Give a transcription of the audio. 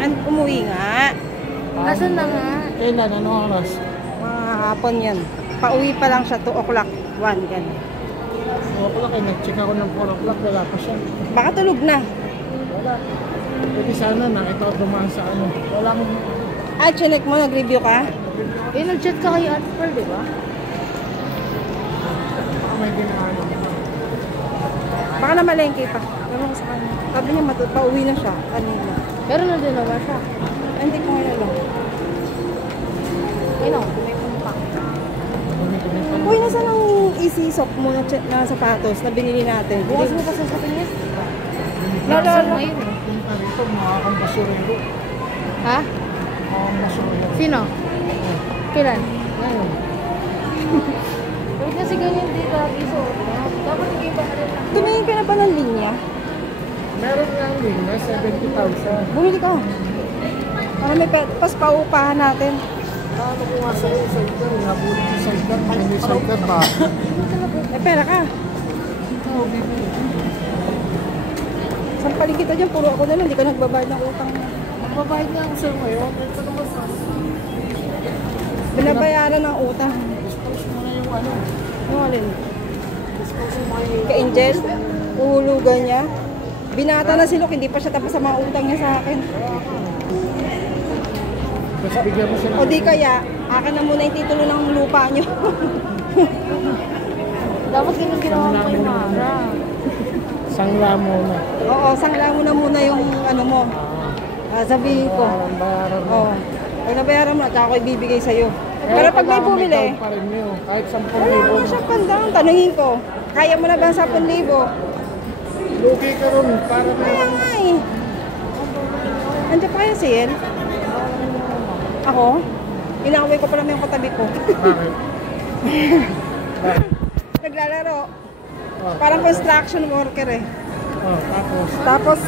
Umuwi nga. Nasaan na nga? Kailan? Anong oras? Mga hapon yan. Pauwi pa lang siya 2 o'clock. 1, gano'n. 2 o'clock eh. Nag-check ako ng 4 o'clock. Wala pa siya. Baka tulog na. Wala. Pwede sana nakita ko dumaan sa ano. Wala mo. Chinek mo, nag-review ka? Nag-chat ka kay Ate Pearl, di ba? May ginagawa. Baka na malengke pa. Pero sa kanya. Sabi niya, pauwi na siya. Kanina. Pero nandun naman siya. Hindi ko ngayon lang. May pumpang. Uy, nasa ng easy sock mo na sapatos na binili natin? Bukas mo pa sa sapinis? Lalo. Ngayon eh. Punta rito, makakang basurero. Ha? Makakang basurero. Sino? Kailan? Ngayon. Huwag kasi ganyan dito. Dapat hindi ba ka rin lang. Tumingin ka na ba ng linya? Meron nga rin, may 70,000. Bumili ka. Para may pas paupahan natin. Ano ko nga sa'yo, sidecar. Nabuli ko sidecar. May sidecar ba? Pera ka. Oo, bibili. Sampalin kita dyan, puro ako na lang. Hindi ka nagbabayad ng utang mo. Magbabayad nga ako sa'yo ngayon. Ito naman sa... Binabayaran ng utang. Dispose mo na yung ano. Yung alin? Dispose mo na yung... Ka-ingest, uhulugan niya. Binata na si Luke, hindi pa siya tapos sa mga utang niya sa akin. Tapos bigyan mo siya O di kaya, akin na muna yung titulo ng lupa niyo. Dapat ganun ginawa mo kay Mara. Sangla mo na. Oo, sangla mo na muna yung ano mo. Sabihin ko. Bayaran mo. Oo. Pag nabayaran mo, at ako ibibigay sa'yo. Pero pag may bumili, pa rin yun. Kahit 10,000. wala nga siya pandown. Tanungin ko, kaya mo na ba 10,000? Lugi ka ron. Para na Kaya nga eh. Andiyan pa kaya si Yen? Ako? Inaway ko pa naman yung katabi ko. Bakit? Naglalaro. Oh, Parang construction worker eh. oh, tapos? Tapos,